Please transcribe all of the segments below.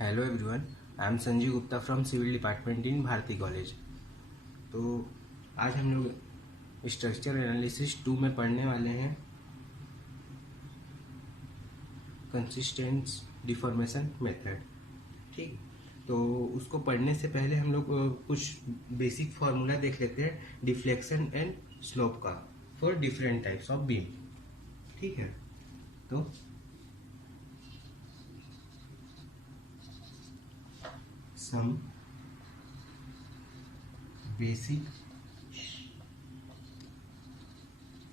Hello everyone, I am Sanjeev Gupta from civil department in Bharati college. तो आज हम लोग स्ट्रक्चर एनालिसिस 2 में पढ़ने वाले हैं कंसिस्टेंस डिफॉर्मेशन मेथड। ठीक, तो उसको पढ़ने से पहले हम लोग कुछ बेसिक फार्मूला देख लेते हैं डिफ्लेक्शन एंड स्लोप का for different types of beam. ठीक है, तो some basic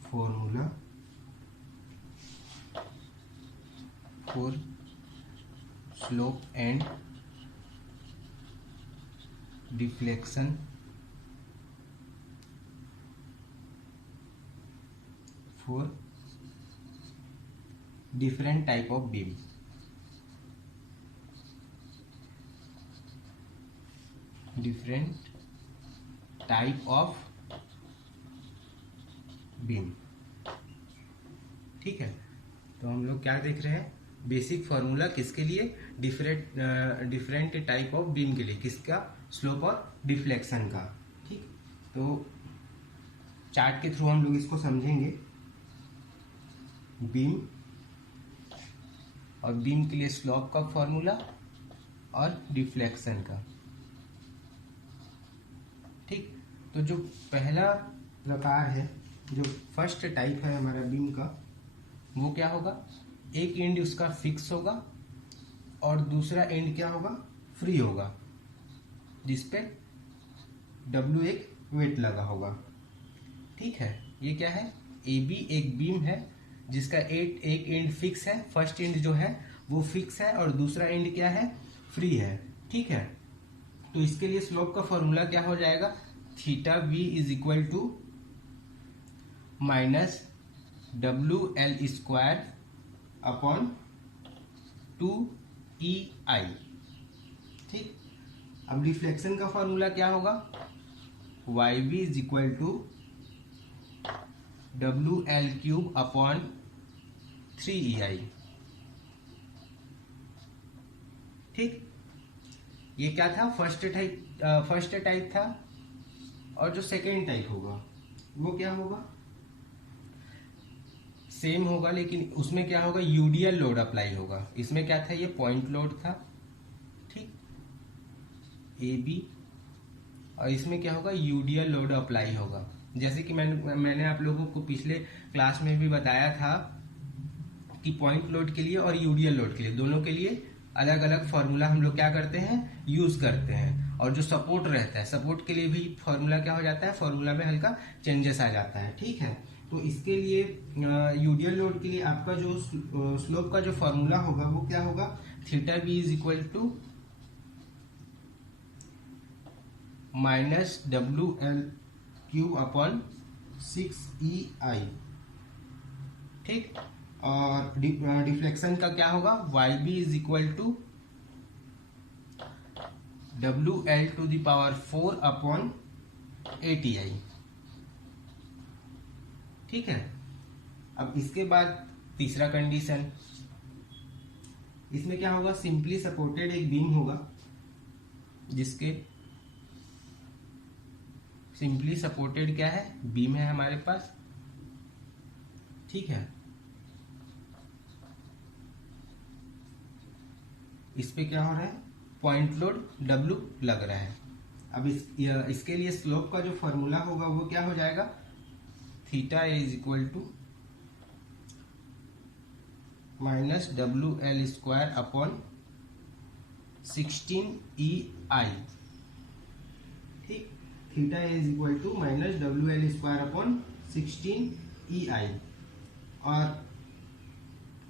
formula for slope and deflection for different type of beam। Different type of beam. ठीक है, तो हम लोग क्या देख रहे हैं, बेसिक फार्मूला किसके लिए, डिफरेंट टाइप ऑफ बीम के लिए, किसका, स्लोप और डिफ्लेक्शन का। ठीक, तो चार्ट के थ्रू हम लोग इसको समझेंगे। बीम और बीम के लिए स्लोप का फॉर्मूला और डिफ्लेक्शन का। ठीक, तो जो पहला प्रकार है, जो फर्स्ट टाइप है हमारा बीम का, वो क्या होगा, एक एंड उसका फिक्स होगा और दूसरा एंड क्या होगा, फ्री होगा, जिसपे W एक वेट लगा होगा। ठीक है, ये क्या है, AB एक बीम है जिसका एक एंड फिक्स है, फर्स्ट एंड जो है वो फिक्स है और दूसरा एंड क्या है, फ्री है। ठीक है, तो इसके लिए स्लोप का फॉर्मूला क्या हो जाएगा, theta V is equal to minus WL² upon 2EI। ठीक, अब रिफ्लेक्शन का फॉर्मूला क्या होगा, YV is equal to WL³ upon 3EI। ठीक, ये क्या था, फर्स्ट टाइप था। और जो सेकेंड टाइप होगा वो क्या होगा, सेम होगा, लेकिन उसमें क्या होगा, यूडियल लोड अप्लाई होगा। इसमें क्या था, ये पॉइंट लोड था। ठीक, AB, और इसमें क्या होगा, यूडियल लोड अप्लाई होगा। जैसे कि मैंने आप लोगों को पिछले क्लास में भी बताया था कि पॉइंट लोड के लिए और यूडियल लोड के लिए, दोनों के लिए अलग अलग फॉर्मूला हम लोग क्या करते हैं, यूज करते हैं। और जो सपोर्ट रहता है, सपोर्ट के लिए भी फॉर्मूला क्या हो जाता है, फॉर्मूला में हल्का चेंजेस आ जाता है। ठीक है, तो इसके लिए यूडियल लोड के लिए आपका जो स्लोप का जो फॉर्मूला होगा वो क्या होगा, theta V is equal to minus WL³ upon 6EI। ठीक, और डिफ्लेक्शन का क्या होगा, YB is equal to WL⁴ upon 8EI। ठीक है, अब इसके बाद तीसरा कंडीशन, इसमें क्या होगा, सिंपली सपोर्टेड एक बीम होगा, जिसके सिंपली सपोर्टेड क्या है, बीम है हमारे पास। ठीक है, इस पे क्या हो रहा है, पॉइंट लोड W लग रहा है। अब इसके लिए स्लोप का जो फॉर्मूला होगा वो क्या हो जाएगा, theta is equal to minus WL² upon 16EI। ठीक, theta is equal to minus WL² upon 16EI। और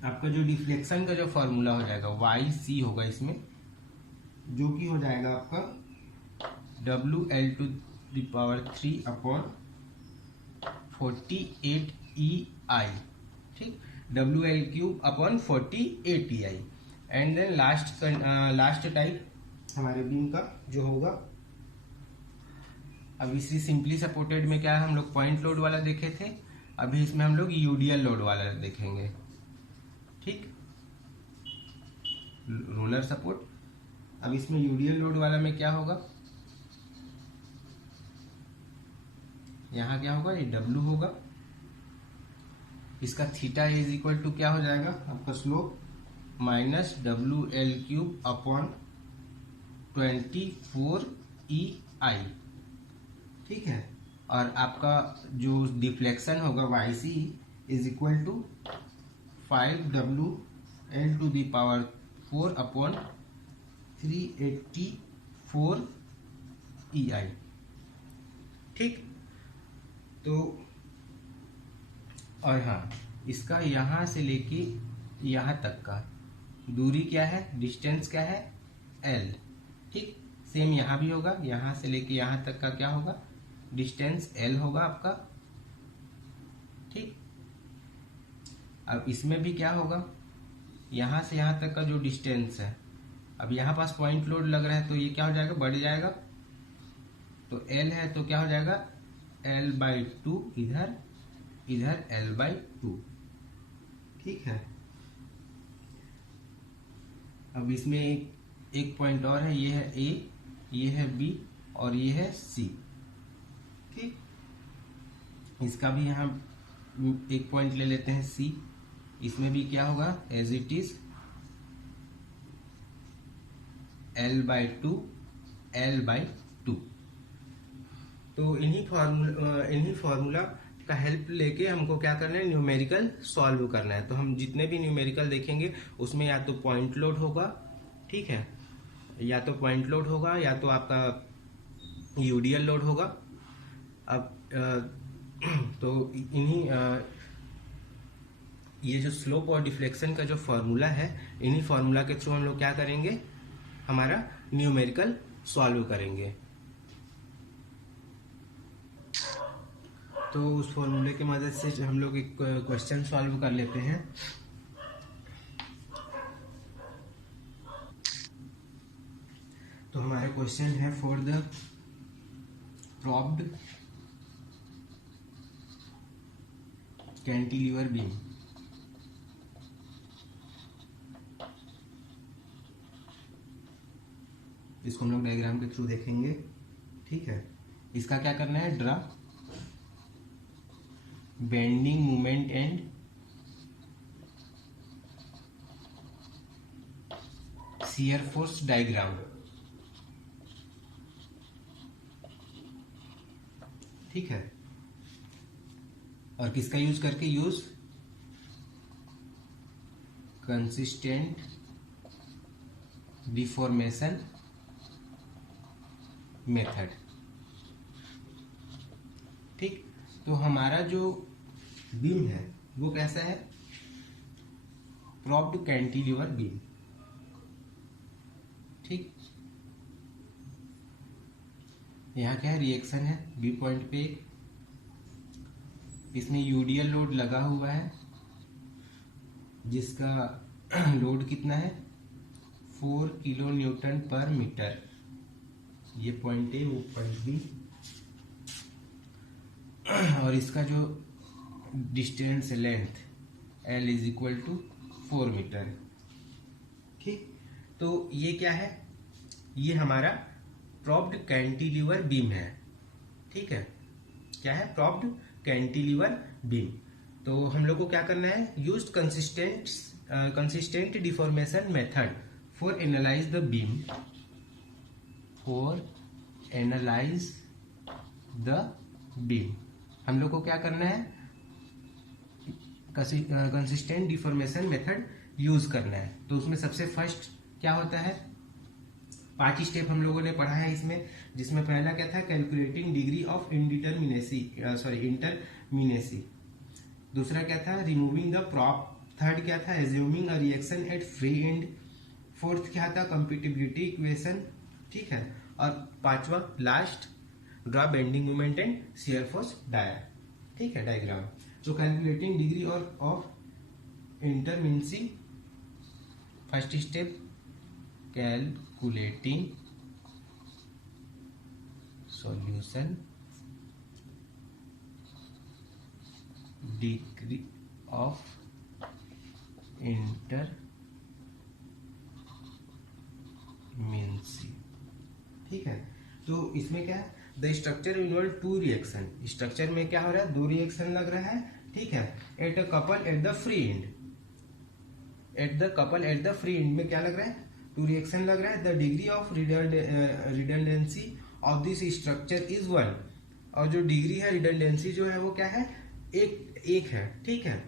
आपका जो डिफ्लेक्शन का जो फॉर्मूला हो जाएगा, YC होगा इसमें, जो कि हो जाएगा आपका WL⁴ अपॉन 48EI। ठीक, WL³ upon 48EI। And then last type हमारे बीम का जो होगा, अब इसी सिंपली सपोर्टेड में क्या हम लोग पॉइंट लोड वाला देखे थे, अभी इसमें हम लोग यूडीएल लोड वाला देखेंगे। ठीक, रोलर सपोर्ट अब इसमें यूडियल लोड वाला में क्या होगा, यहाँ क्या होगा, ये डब्लू होगा, इसका थीटा इज इक्वल टू क्या हो जाएगा आपका slope minus WL³ upon 24EI, ठीक है। और आपका जो डिफ्लेक्शन होगा YC is equal to 5WL⁴ upon 384EI, ठीक। तो और हाँ, इसका यहाँ से लेके यहाँ तक का दूरी क्या है, डिस्टेंस क्या है, L, ठीक। सेम यहाँ भी होगा, यहाँ से लेके यहाँ तक का क्या होगा, डिस्टेंस L होगा आपका, ठीक। अब इसमें भी क्या होगा, यहाँ से यहाँ तक का जो डिस्टेंस है, अब यहाँ पास पॉइंट लोड लग रहा है तो ये क्या हो जाएगा, बढ़ जाएगा, तो L है तो क्या हो जाएगा L/2, इधर इधर L/2, ठीक है। अब इसमें एक पॉइंट और है, ये है A, ये है B और ये है C, ठीक। इसका भी यहाँ एक पॉइंट ले लेते हैं C, इसमें भी क्या होगा, as it is L/2 L/2। तो इन्हीं फॉर्मूला का हेल्प लेके हमको क्या करना है, न्यूमेरिकल सॉल्व करना है। तो हम जितने भी न्यूमेरिकल देखेंगे उसमें या तो पॉइंट लोड होगा, ठीक है, या तो पॉइंट लोड होगा या तो आपका यूडीएल लोड होगा। अब तो इन्हीं ये जो स्लोप और डिफ्लेक्शन का जो फॉर्मूला है, इन्हीं फॉर्मूला के थ्रू हम लोग क्या करेंगे, हमारा न्यूमेरिकल सॉल्व करेंगे। तो उस फॉर्मूले की मदद से हम लोग एक क्वेश्चन सॉल्व कर लेते हैं। तो हमारा क्वेश्चन है फॉर द प्रोप्ड कैंटिलीवर बीम, इसको हम लोग डायग्राम के थ्रू देखेंगे, ठीक है। इसका क्या करना है, draw bending moment and shear force diagram, ठीक है। और किसका यूज करके, यूज कंसिस्टेंट डिफॉर्मेशन मेथड, ठीक। तो हमारा जो बीम है वो कैसा है, प्रोप्ड कैंटिलीवर बीम, ठीक। यहाँ क्या है, रिएक्शन है बी पॉइंट पे, इसमें यूडीएल लोड लगा हुआ है जिसका लोड कितना है, 4 किलो न्यूटन पर मीटर, ये पॉइंट ए वो पॉइंट बी, और इसका जो distance length L is equal to 4 metre, ठीक। तो ये क्या है, ये हमारा प्रोप्ड कैंटिलीवर बीम है, ठीक है। क्या है, प्रोप्ड कैंटिलीवर बीम। तो हम लोग को क्या करना है, use consistent deformation method for analyse the beam, for analyse the beam. हम लोग को क्या करना है, कंसिस्टेंट डिफॉर्मेशन मेथड यूज करना है। तो उसमें सबसे फर्स्ट क्या होता है, 5 स्टेप हम लोगों ने पढ़ा है इसमें, जिसमें पहला क्या था, कैलकुलेटिंग डिग्री ऑफ इंटरमिनेसी, दूसरा क्या था, रिमूविंग द प्रॉप, थर्ड क्या था, assuming a reaction at free end, fourth क्या था, कंपिटिबिलिटी इक्वेशन, ठीक है। और 5वां last, draw bending moment and shear force ठीक है, डायग्राम। तो calculating degree of indeterminacy, first step calculating solution degree of indeterminacy indeterminacy. ठीक है, तो इसमें क्या है, the structure involve two reaction, structure में क्या हो रहा है, दो रिएक्शन लग रहा है। ठीक है, at a couple at the free and, at the couple at the free and में क्या लग रहा है, टू रिएक्शन लग रहा है। The degree of redundancy of this structure is 1, और जो डिग्री है रिडंडेंसी जो है वो क्या है, एक है। ठीक है,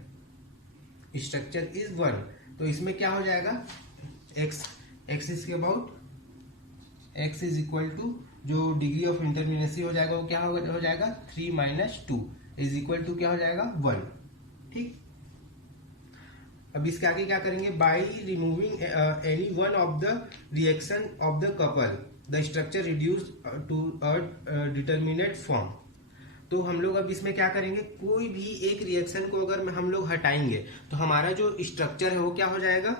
स्ट्रक्चर इज 1, तो इसमें क्या हो जाएगा, एक्स इज के about, X is equal to जो डिग्री ऑफ इंटरमिनेंसी हो जाएगा वो क्या हो जाएगा 3 - 2 इज इक्वल टू क्या हो जाएगा 1। ठीक, अब इसके आगे क्या करेंगे, by removing any one of the reaction of the couple the structure reduce to a determinate form. तो हम लोग अब इसमें क्या करेंगे, कोई भी एक रिएक्शन को अगर हम लोग हटाएंगे तो हमारा जो स्ट्रक्चर है वो क्या हो जाएगा,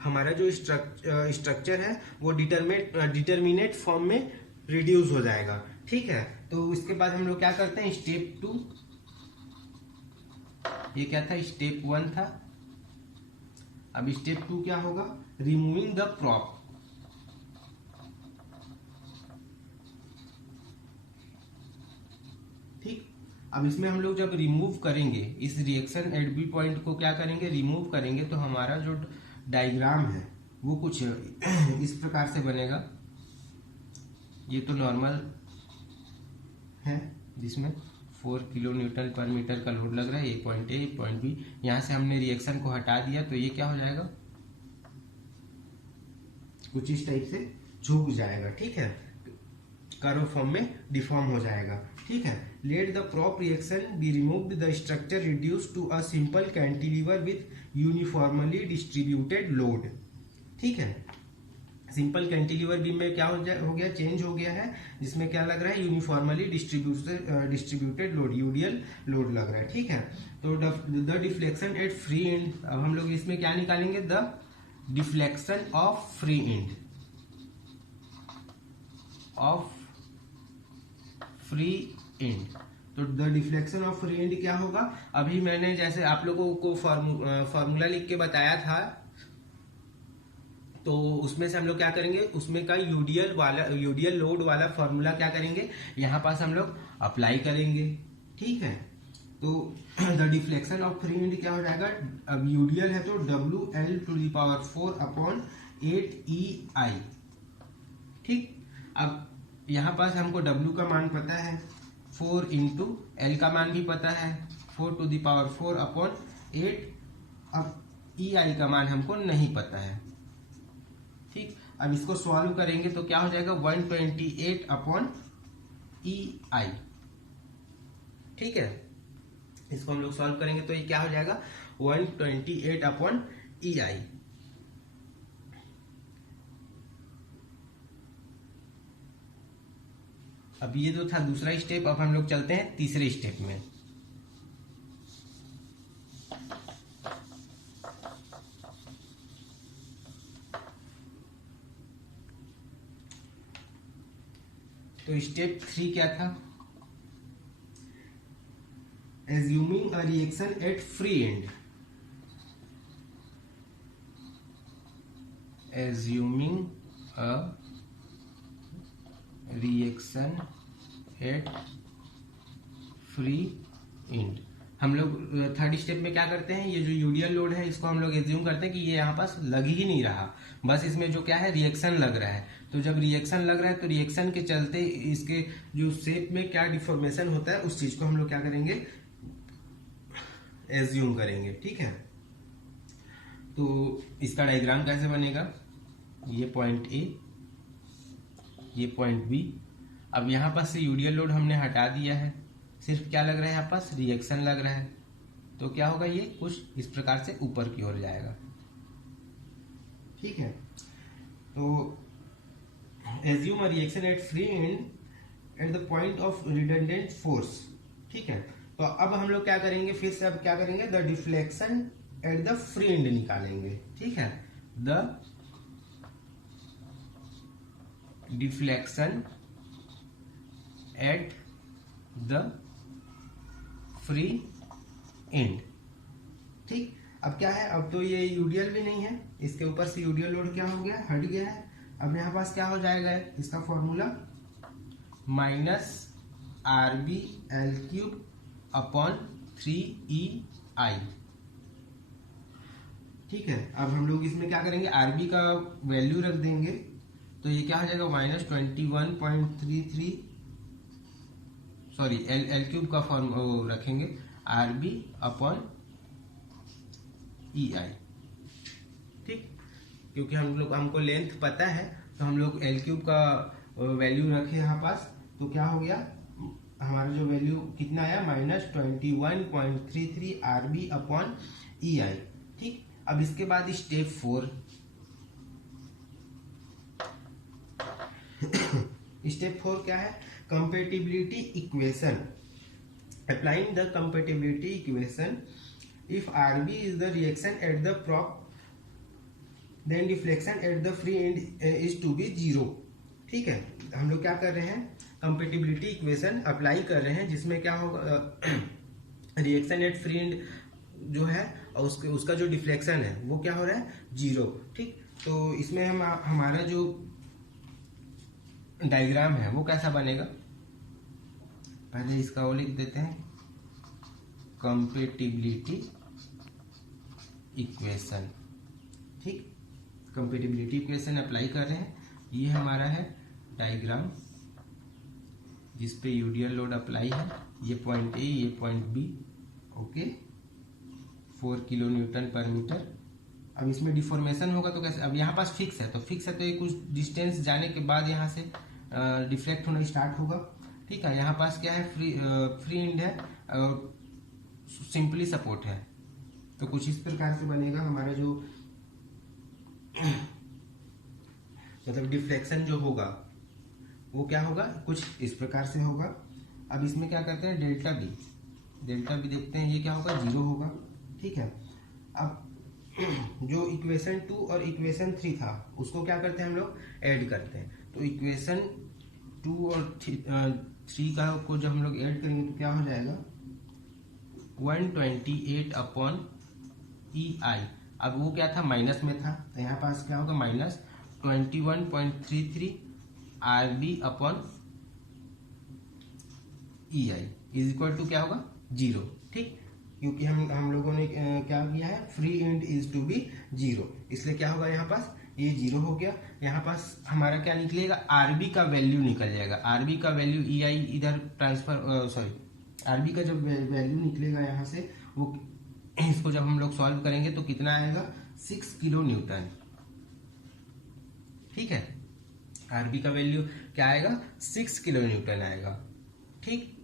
हमारा जो स्ट्रक्चर है वो डिटर्मिनेट फॉर्म में रिड्यूस हो जाएगा। ठीक है, तो इसके बाद हम लोग क्या करते हैं, स्टेप 2, ये क्या था, स्टेप 1 था। अब स्टेप 2 क्या होगा, रिमूविंग द प्रॉप। ठीक, अब इसमें हम लोग जब रिमूव करेंगे इस रिएक्शन एट बी पॉइंट को क्या करेंगे, रिमूव करेंगे, तो हमारा जो डायग्राम है वो कुछ इस प्रकार से बनेगा। ये तो नॉर्मल है जिसमें 4 किलो न्यूटन पर मीटर का लोड लग रहा है, ये पॉइंट ए पॉइंट बी, यहां से हमने रिएक्शन को हटा दिया तो ये क्या हो जाएगा, कुछ इस टाइप से झुक जाएगा। ठीक है, कर्व फॉर्म में डिफॉर्म हो जाएगा। ठीक है, let the prop reaction be removed, the structure reduce to a simple cantilever with uniformly distributed load. ठीक है, सिंपल कैंटिलीवर बीम में क्या हो गया, चेंज हो गया है, जिसमें क्या लग रहा है, uniformly distributed load, UDL load लग रहा है। ठीक है, तो the deflection at free end, अब हम लोग इसमें क्या निकालेंगे, the deflection of free end, of free end. तो the deflection of free end क्या होगा, अभी मैंने जैसे आप लोगों को फॉर्मूला लिख के बताया था, तो उसमें से हम लोग क्या करेंगे, उसमें का यूडीएल लोड वाला फॉर्मूला क्या करेंगे, यहाँ पास हम लोग अप्लाई करेंगे। ठीक है, तो the deflection of free end क्या हो जाएगा, अब यूडीएल है तो WL⁴/8EI। ठीक, अब यहाँ पास हमको W का मान पता है 4 × L का मान भी पता है 4⁴/8, अब EI का मान हमको नहीं पता है। ठीक, अब इसको सॉल्व करेंगे तो क्या हो जाएगा 128/EI। ठीक है, इसको हम लोग सॉल्व करेंगे तो ये क्या हो जाएगा 128/EI। अब ये तो था दूसरा स्टेप, अब हम लोग चलते हैं तीसरे स्टेप में। तो स्टेप 3 क्या था, assuming a reaction at free and, assuming a reaction at free and. हम लोग थर्ड स्टेप में क्या करते हैं, ये जो यूडीएल लोड है इसको हम लोग एज्यूम करते हैं कि ये यहाँ पास लग ही नहीं रहा, बस इसमें जो क्या है रिएक्शन लग रहा है। तो जब रिएक्शन लग रहा है तो रिएक्शन के चलते इसके जो शेप में क्या डिफॉर्मेशन होता है उस चीज को हम लोग क्या करेंगे, एज्यूम करेंगे। ठीक है, तो इसका डायग्राम कैसे बनेगा, ये पॉइंट ए, ये पॉइंट बी। अब यहाँ पास से यूडीएल लोड हमने हटा दिया है, सिर्फ क्या लग रहा है यहाँ पास रिएक्शन लग रहा है, तो क्या होगा ये कुछ इस प्रकार से ऊपर की ओर जाएगा। ठीक है, तो assume a reaction at free and at the point of redundant force. ठीक है, तो अब हम लोग क्या करेंगे, फिर से अब क्या करेंगे, the deflection at the free and निकालेंगे। ठीक है, the deflection at the free and. ठीक, अब क्या है, अब तो ये यूडीएल भी नहीं है, इसके ऊपर से यूडीएल लोड क्या हो गया, हट गया है। अब यहाँ पास क्या हो जाएगा इसका formula, minus RB L³ upon 3EI। ठीक है, अब हम लोग इसमें क्या करेंगे, RB का वैल्यू रख देंगे, तो ये क्या हो जाएगा, -21.33, सॉरी L³ का फॉर्म रखेंगे, RB अपॉन EI। ठीक, क्योंकि हमको लेंथ पता है, तो हम लोग L³ का वैल्यू रखे यहाँ पास, तो क्या हो गया, हमारा जो वैल्यू कितना आया, -21.33 RB अपॉन EI। ठीक, अब इसके बाद स्टेप 4, स्टेप 4 क्या है, compatibility equation. Applying the compatibility equation, if RB is the reaction at the prop, then deflection at the free end is to be 0। ठीक है, हम लोग क्या कर रहे हैं, कंपेटिबिलिटी इक्वेशन अप्लाई कर रहे हैं, जिसमें क्या होगा, रिएक्शन एट फ्री एंड जो है और उसका जो डिफ्लेक्शन है वो क्या हो रहा है, 0। ठीक, तो इसमें हमारा जो डायग्राम है वो कैसा बनेगा, पहले इसका वो लिख देते हैं, कंपेटिबिलिटी इक्वेशन। ठीक, कंपेटिबिलिटी इक्वेशन अप्लाई कर रहे हैं, ये हमारा है डायग्राम जिसपे यूडीएल लोड अप्लाई है, ये पॉइंट ए, ये point B, okay, 4 kilo newton पर मीटर। अब इसमें डिफॉर्मेशन होगा तो कैसे, अब यहाँ पास फिक्स है, तो ये कुछ डिस्टेंस जाने के बाद यहाँ से डिफ्लेक्ट होना स्टार्ट होगा। ठीक है, यहाँ पास क्या है, फ्री एंड है और सिंपली सपोर्ट है, तो कुछ इस प्रकार से बनेगा हमारा जो मतलब डिफ्लेक्शन जो होगा वो क्या होगा, कुछ इस प्रकार से होगा। अब इसमें क्या करते हैं, डेल्टा बी देखते हैं, ये क्या होगा, 0 होगा। ठीक है, अब जो इक्वेशन 2 और इक्वेशन 3 था उसको क्या करते हैं, हम लोग ऐड करते हैं, तो इक्वेशन 2 और 3 का को जब हम लोग ऐड करेंगे तो क्या हो जाएगा, 128 अपॉन EI। अब वो क्या था, माइनस में था, तो यहाँ पास क्या होगा, -21.33 RB upon EI is equal to क्या होगा, 0। ठीक, क्योंकि हम लोगों ने क्या किया है, free end is to be 0, इसलिए क्या होगा, यहाँ पास ये 0 हो गया। यहाँ पास हमारा क्या निकलेगा, RB का वैल्यू निकल जाएगा, RB का वैल्यू EI इधर ट्रांसफर, सॉरी RB का जब वैल्यू निकलेगा यहाँ से, वो इसको जब हम लोग सॉल्व करेंगे तो कितना आएगा, 6 किलो न्यूटन। ठीक है, RB का वैल्यू क्या आएगा, 6 किलो न्यूटन आएगा। ठीक,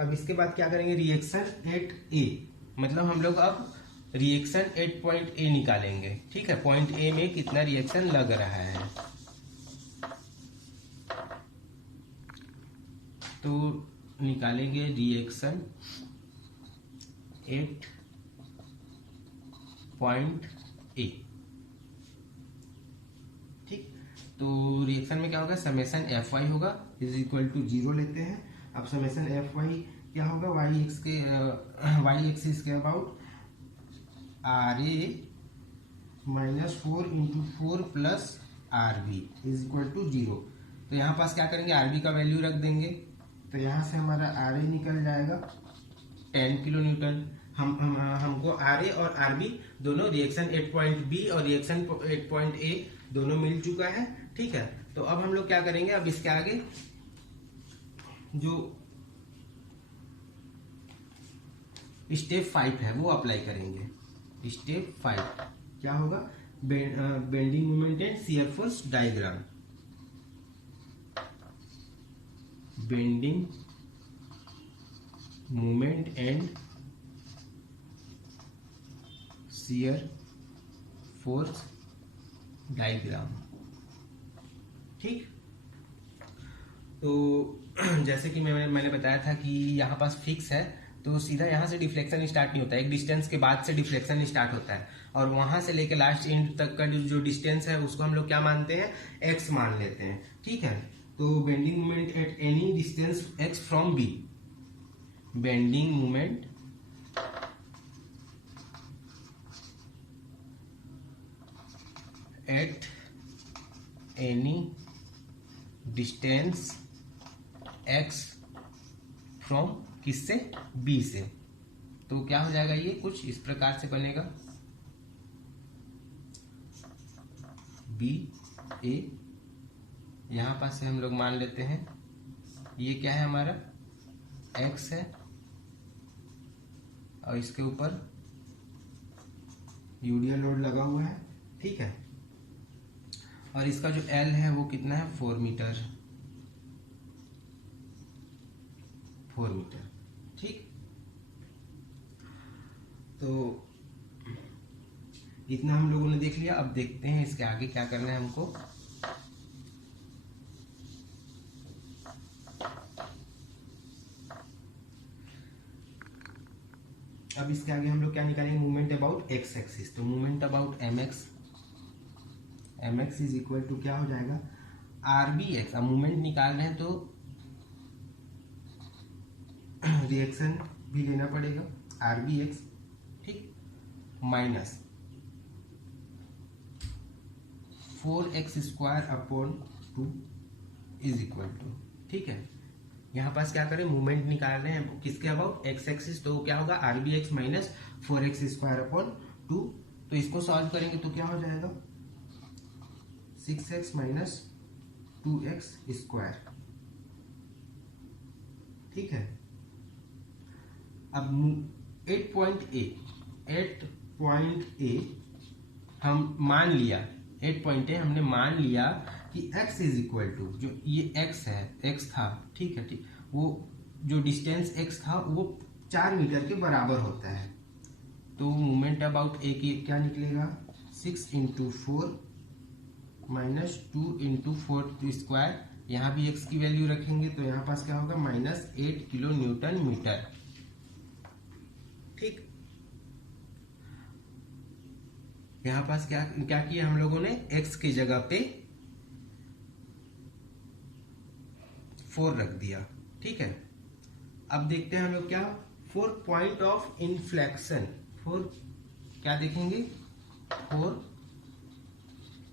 अब इसके बाद क्या करेंगे, रिएक्शन एट ए, मतलब हम लोग अब रिएक्शन एट पॉइंट ए निकालेंगे। ठीक है, पॉइंट ए में कितना रिएक्शन लग रहा है, तो निकालेंगे रिएक्शन एट पॉइंट ए। ठीक, तो रिएक्शन में क्या होगा, समेशन Fy होगा इज इक्वल टू 0 लेते हैं। अब समेशन Fy क्या होगा, y एक्सिस के about RA -4 × 4 plus RB is equal to 0। तो यहाँ पास क्या करेंगे, RB का वैल्यू रख देंगे, तो यहाँ से हमारा RA निकल जाएगा 10 किलो न्यूटन। हमको RA और RB दोनों, रिएक्शन एट पॉइंट बी और रिएक्शन एट पॉइंट ए दोनों मिल चुका है। ठीक है, तो अब हम लोग क्या करेंगे, अब इसके आगे जो स्टेप 5 है वो अप्लाई करेंगे। स्टेप 5 क्या होगा, bending moment and shear force diagram. Bending moment and shear force diagram. ठीक, तो जैसे कि मैंने बताया था कि यहाँ पास फिक्स है, तो सीधा यहाँ से डिफ्लेक्शन स्टार्ट नहीं होता है, एक डिस्टेंस के बाद से डिफ्लेक्शन स्टार्ट होता है, और वहां से लेके लास्ट एंड तक का जो डिस्टेंस है उसको हम लोग क्या मानते हैं, x मान लेते हैं। ठीक है, तो bending moment at any distance x from b, bending moment at any distance x from किससे, b से। तो क्या हो जाएगा, ये कुछ इस प्रकार से बनेगा, बी ए, यहां पास से हम लोग मान लेते हैं ये क्या है हमारा x है, और इसके ऊपर यूडियल लोड लगा हुआ है, ठीक है। और इसका जो L है वो कितना है, 4 मीटर, ठीक। तो इतना हम लोगों ने देख लिया। अब देखते हैं इसके आगे क्या करना है हमको। अब इसके आगे हम लोग क्या निकालेंगे, मूवमेंट अबाउट एक्स एक्सिस। तो movement about M X is equal to क्या हो जाएगा, आर बी एक्स। अब मूवमेंट निकाल रहे हैं तो रिएक्शन भी लेना पड़ेगा, आर बी एक्स, ठीक, minus 4x² upon 2 is equal to, ठीक है। यहाँ पास क्या करें, मूवमेंट निकाल रहे हैं किसके अबाउट, एक्स एक्सिस, तो क्या होगा, R B X minus 4x² upon 2। तो इसको सॉल्व करेंगे तो क्या हो जाएगा, 6x माइनस 2x², ठीक है। अब 8.A हम मान लिया, 8.A हमने मान लिया कि x इज इक्वल टू, जो ये x है, x था, ठीक है, ठीक, वो जो डिस्टेंस x था वो 4 मीटर के बराबर होता है। तो मूवमेंट अबाउट ए की क्या निकलेगा, 6 × 4 माइनस 2 × 4²। यहाँ भी x की वैल्यू रखेंगे तो यहाँ पास क्या होगा, -8 किलो न्यूटन मीटर, ठीक। यहाँ पास क्या क्या किया हम लोगों ने, x की जगह पे 4 रख दिया, ठीक है। अब देखते हैं हम लोग क्या, 4 पॉइंट ऑफ इनफ्लेक्शन, 4 क्या देखेंगे, 4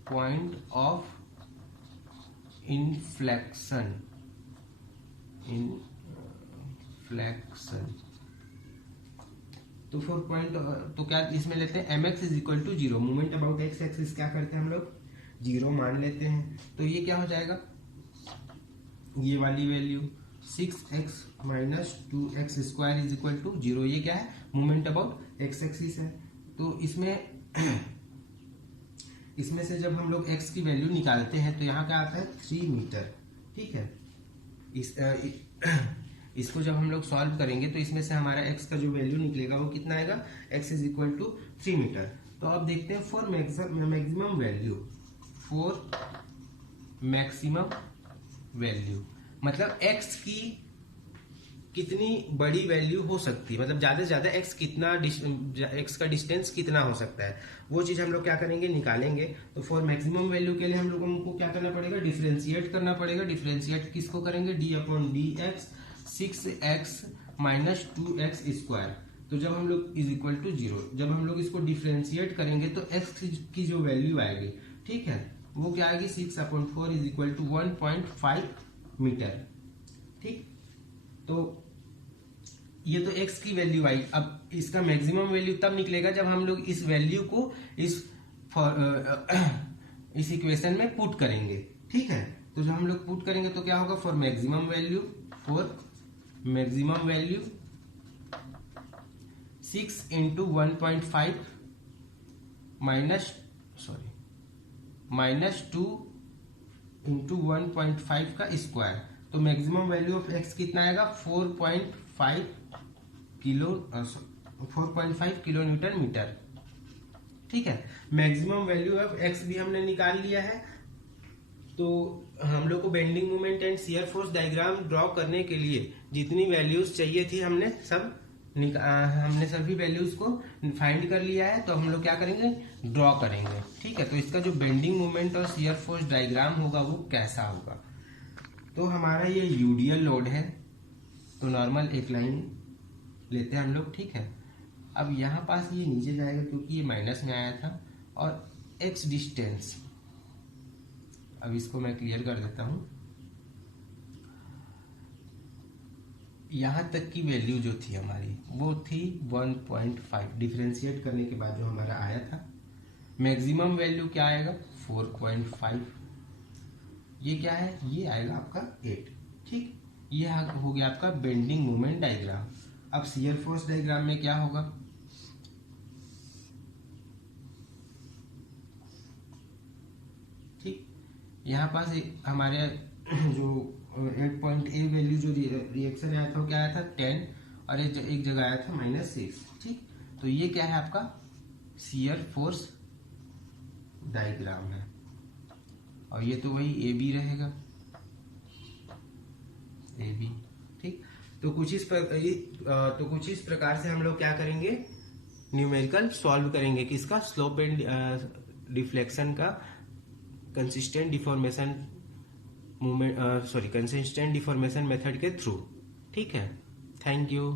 पॉइंट ऑफ इनफ्लेक्शन, तो 4 पॉइंट, तो क्या इसमें लेते हैं, mx is equal to 0, movement about X axis क्या करते हैं हम लोग, 0 मान लेते हैं। तो ये क्या हो जाएगा, ये वाली value 6x minus 2x² is equal to 0, ये क्या है, मूवमेंट अबाउट एक्स एक्सिस है। तो इसमें से जब हम लोग x की वैल्यू निकालते हैं तो यहाँ क्या आता है, 3 मीटर, ठीक है। इसको जब हम लोग सॉल्व करेंगे तो इसमें से हमारा x का जो वैल्यू निकलेगा वो कितना आएगा, x is equal to 3 metre. तो अब देखते हैं फॉर मैक्सिमम वैल्यू, मतलब x की कितनी बड़ी वैल्यू हो सकती है, मतलब ज्यादा से ज्यादा x का डिस्टेंस कितना हो सकता है, वो चीज हम लोग क्या करेंगे, निकालेंगे। तो फॉर मैक्सिमम वैल्यू के लिए हम लोगों को क्या करना पड़ेगा, डिफरेंशिएट करना पड़ेगा। डिफरेंशिएट किसको करेंगे, d/dx 6x माइनस 2x²। तो जब हम लोग इज इक्वल टू 0, जब हम लोग इसको डिफरेंशिएट करेंगे तो x की जो वैल्यू आएगी, ठीक है, वो क्या आएगी, 6/4 इज इक्वल टू 1.5 मीटर, ठीक। तो ये तो x की वैल्यू आई। अब इसका मैक्सिमम वैल्यू तब निकलेगा जब हम लोग इस वैल्यू को इस इक्वेशन में पुट करेंगे, ठीक है। तो जब हम लोग पुट करेंगे तो क्या होगा, फॉर मैक्सिमम वैल्यू 6 × 1.5 माइनस 2 × 1.5 का स्क्वायर। तो मैक्सिमम वैल्यू ऑफ x कितना आएगा, 4.5 किलो न्यूटन मीटर, ठीक है। मैक्सिमम वैल्यू ऑफ x भी हमने निकाल लिया है। तो हम लोग को bending moment and shear force diagram draw करने के लिए जितनी वैल्यूज चाहिए थी हमने सभी वैल्यूज को फाइंड कर लिया है। तो हम लोग क्या करेंगे, ड्रॉ करेंगे, ठीक है। तो इसका जो बेंडिंग मोमेंट और शियर फोर्स डायग्राम होगा वो कैसा होगा, तो हमारा ये यूडियल लोड है। तो नॉर्मल एक लाइन लेते हैं हम लोग, ठीक है। अब यहाँ पास ये नीचे जाएगा क्योंकि ये माइनस में आया था, और x डिस्टेंस, अब इसको मैं क्लियर कर देता हूं। यहां तक की वैल्यू जो थी हमारी वो थी 1.5, डिफरेंशिएट करने के बाद जो हमारा आया था मैक्सिमम वैल्यू क्या आएगा 4.5, ये क्या है, ये आएगा आपका 8। ठीक, ये हो गया आपका बेंडिंग मोमेंट डायग्राम। अब शियर फोर्स डायग्राम में क्या होगा, ठीक, यहाँ पास हमारे जो 8.A वैल्यू जो रिएक्शन आया था वो क्या आया था 10, और एक जगह आया था -6। ठीक, तो ये क्या है आपका शियर फोर्स डायग्राम है, और ये तो वही ए बी रहेगा, ए बी। ठीक, तो कुछ इस प्रकार से हम लोग क्या करेंगे, न्यूमेरिकल सॉल्व करेंगे किसका, स्लोप एंड डिफ्लेक्शन का consistent deformation consistent deformation method के थ्रू। ठीक है, थैंक यू।